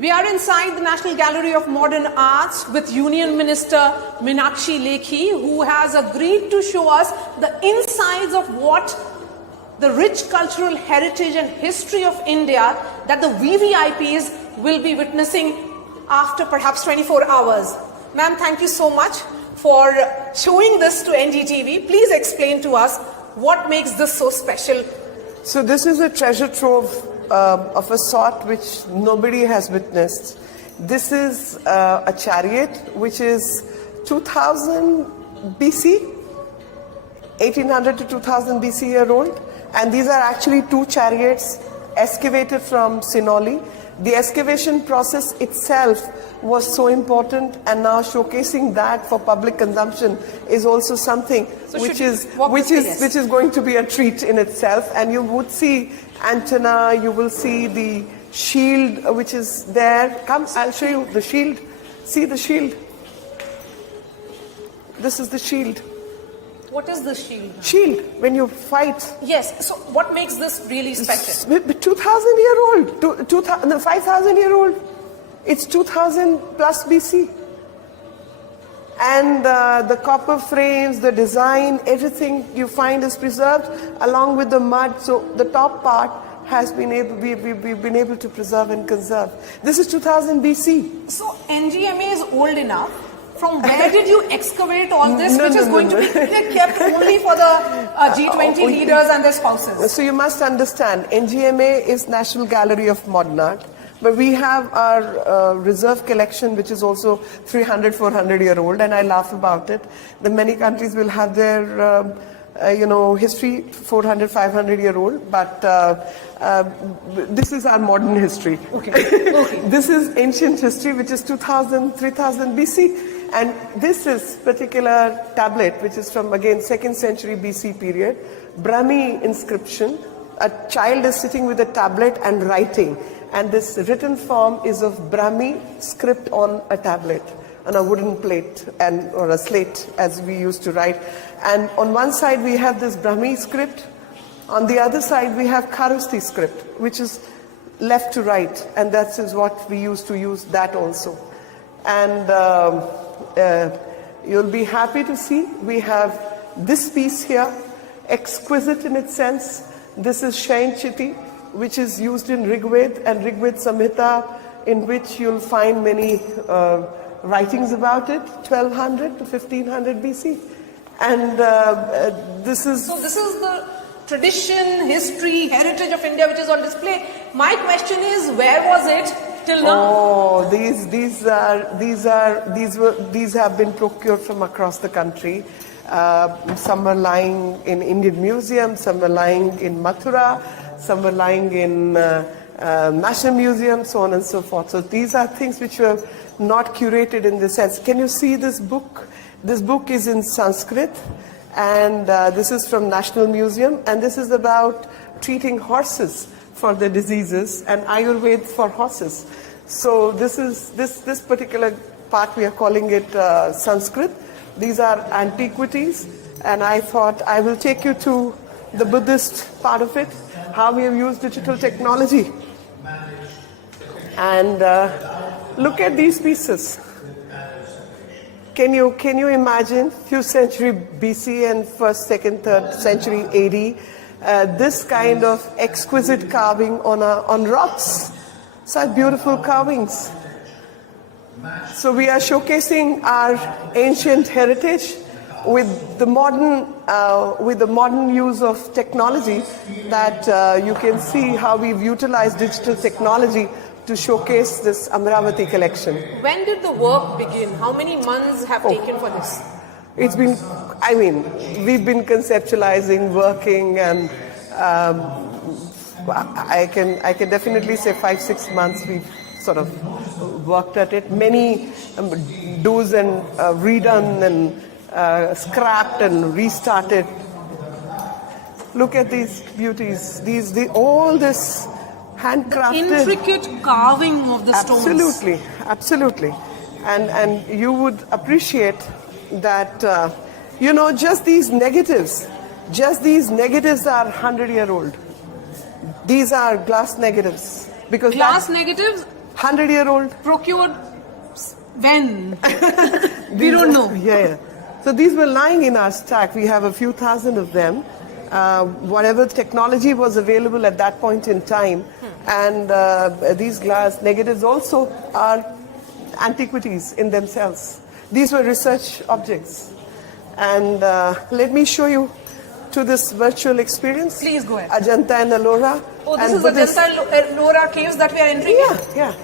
We are inside the National Gallery of Modern Arts with Union Minister Meenakshi Lekhi, who has agreed to show us the insides of what the rich cultural heritage and history of India that the VVIPs will be witnessing after perhaps 24 hours. Ma'am, thank you so much for showing this to NDTV. Please explain to us what makes this so special. So this is a treasure trove of a sort which nobody has witnessed. This is a chariot which is 2000 BC, 1800 to 2000 BC year old. And these are actually two chariots excavated from Sinoli. The excavation process itself was so important, and now showcasing that for public consumption is also something which is going to be a treat in itself. And you would see antenna, you will see the shield which is there. Come, I'll show you the shield. See the shield. This is the shield. What is the shield? Shield, when you fight. Yes, so what makes this really special? 2,000 year old, 5,000 year old. It's 2000 plus BC. And the copper frames, the design, everything you find is preserved along with the mud. So the top part has been able, we've been able to preserve and conserve. This is 2000 BC. So NGMA is old enough. From where did you excavate all this, which is going to be kept only for the G20 leaders and their spouses? So you must understand, NGMA is National Gallery of Modern Art, but we have our reserve collection, which is also 300, 400 year old, and I laugh about it. The many countries will have their history 400, 500 year old, but this is our modern history. Okay. Okay. This is ancient history, which is 2000, 3000 BC. And this is particular tablet, which is from, again, 2nd century BC period, Brahmi inscription. A child is sitting with a tablet and writing. And this written form is of Brahmi script on a tablet, on a wooden plate or a slate, as we used to write. And on one side we have this Brahmi script. On the other side we have Kharosthi script, which is left to right. And that is what we used to use that also. And you'll be happy to see we have this piece here, exquisite in its sense. This is Shain Chiti, which is used in Rigved and Rigved Samhita, in which you'll find many writings about it, 1200 to 1500 BC. And this is... So this is the tradition, history, heritage of India which is on display. My question is, where was it till now? Oh, these have been procured from across the country. Some are lying in Indian Museum, some are lying in Mathura, some are lying in National Museum, so on and so forth. So these are things which were not curated in this sense. Can you see this book? This book is in Sanskrit, and this is from National Museum, and this is about treating horses for their diseases and Ayurveda for horses. So this is this particular part, we are calling it Sanskrit. These are antiquities, and I thought I will take you to the Buddhist part of it, how we have used digital technology. And look at these pieces. Can you imagine few century BC and 1st, 2nd, 3rd century AD, this kind of exquisite carving on rocks, such beautiful carvings. So we are showcasing our ancient heritage with the modern use of technology, that you can see how we've utilized digital technology to showcase this Amravati collection. When did the work begin? How many months have taken for this? It's been, we've been conceptualizing, working, and I can definitely say 5-6 months we've sort of worked at it. Many do's and redone and scrapped and restarted. Look at these beauties. All this handcrafted, intricate carving of the stones. Absolutely, absolutely. And you would appreciate that, just these negatives are 100-year-old. These are glass negatives. Because glass negatives? 100-year-old. Procured when? We don't know. Yeah. So these were lying in our stack. We have a few thousand of them. Whatever technology was available at that point in time. And these glass negatives also are antiquities in themselves. These were research objects. And let me show you to this virtual experience. Please go ahead. Ajanta and Ellora. Oh, this is Ajanta and Ellora caves that we are entering? Yeah.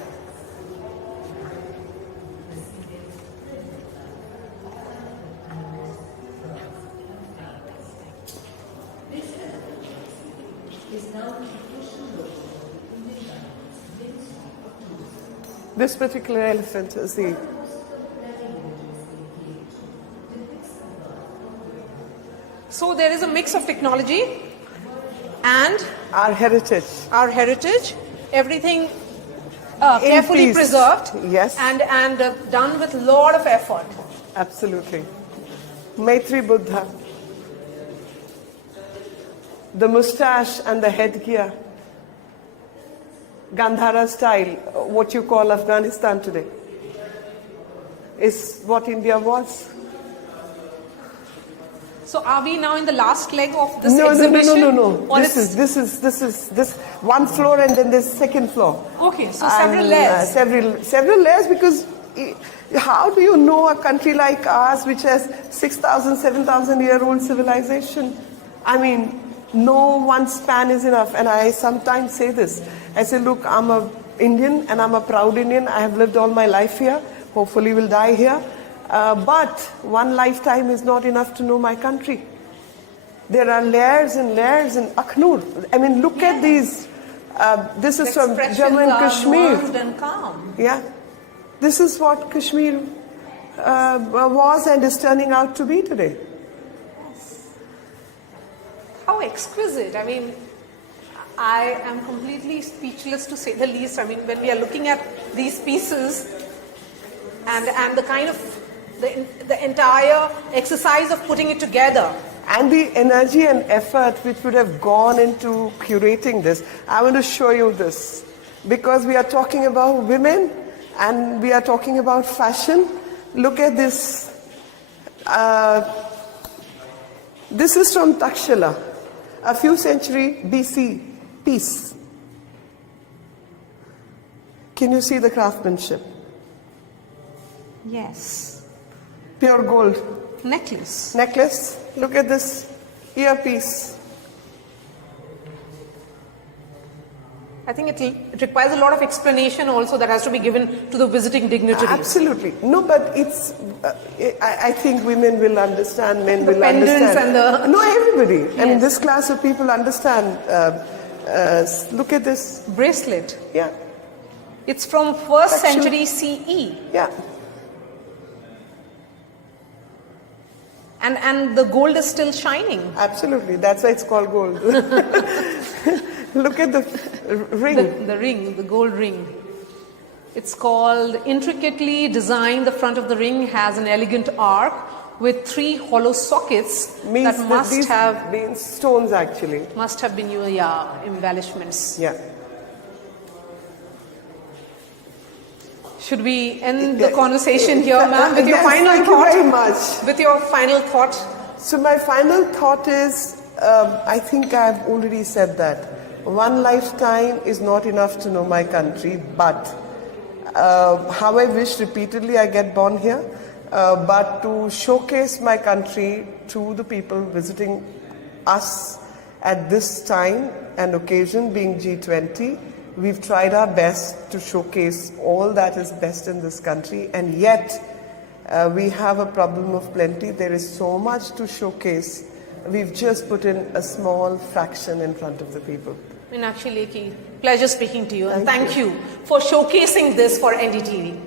This particular elephant is the... So there is a mix of technology and our heritage. Everything carefully preserved. Yes. And done with a lot of effort. Absolutely. Maitri Buddha. The mustache and the headgear. Gandhara style, what you call Afghanistan today, is what India was. So are we now in the last leg of this exhibition? No. This is one floor and then there's second floor. Okay, so several layers. Several layers, because how do you know a country like ours which has 6,000, 7,000-year-old civilization? I mean, no one span is enough. And I sometimes say this. I say, look, I'm an Indian and I'm a proud Indian. I have lived all my life here. Hopefully will die here. But one lifetime is not enough to know my country. There are layers and layers in Akhnur. I mean, look at these. This is from Jammu and Kashmir. And calm. Yeah. This is what Kashmir was and is turning out to be today. How exquisite. I mean, I am completely speechless, to say the least. I mean, when we are looking at these pieces and the kind of the entire exercise of putting it together. And the energy and effort which would have gone into curating this. I want to show you this. Because we are talking about women and we are talking about fashion. Look at this. This is from Takshila, a few century BC piece. Can you see the craftsmanship? Yes. Pure gold. Necklace. Look at this earpiece. I think it requires a lot of explanation also that has to be given to the visiting dignitaries. Absolutely. No, but it's, I think women will understand, men the will pendants understand. And no, everybody. Yes. I mean, this class of people understand. Look at this. Bracelet. Yeah. It's from 1st century CE. Yeah. And the gold is still shining. Absolutely. That's why it's called gold. Look at the ring. The ring, the gold ring. It's called, intricately designed, the front of the ring has an elegant arc with 3 hollow sockets that must have been stones actually. Must have been embellishments. Yeah. Should we end the conversation here, ma'am, with your yes, final thank thought? you very much. With your final thought. So my final thought is, I think I've already said that. One lifetime is not enough to know my country, but how I wish repeatedly I get born here, but to showcase my country to the people visiting us at this time and occasion, being G20. We've tried our best to showcase all that is best in this country, and yet we have a problem of plenty. There is so much to showcase. We've just put in a small fraction in front of the people. Meenakshi Lekhi, pleasure speaking to you, and Thank thank you for showcasing this for NDTV.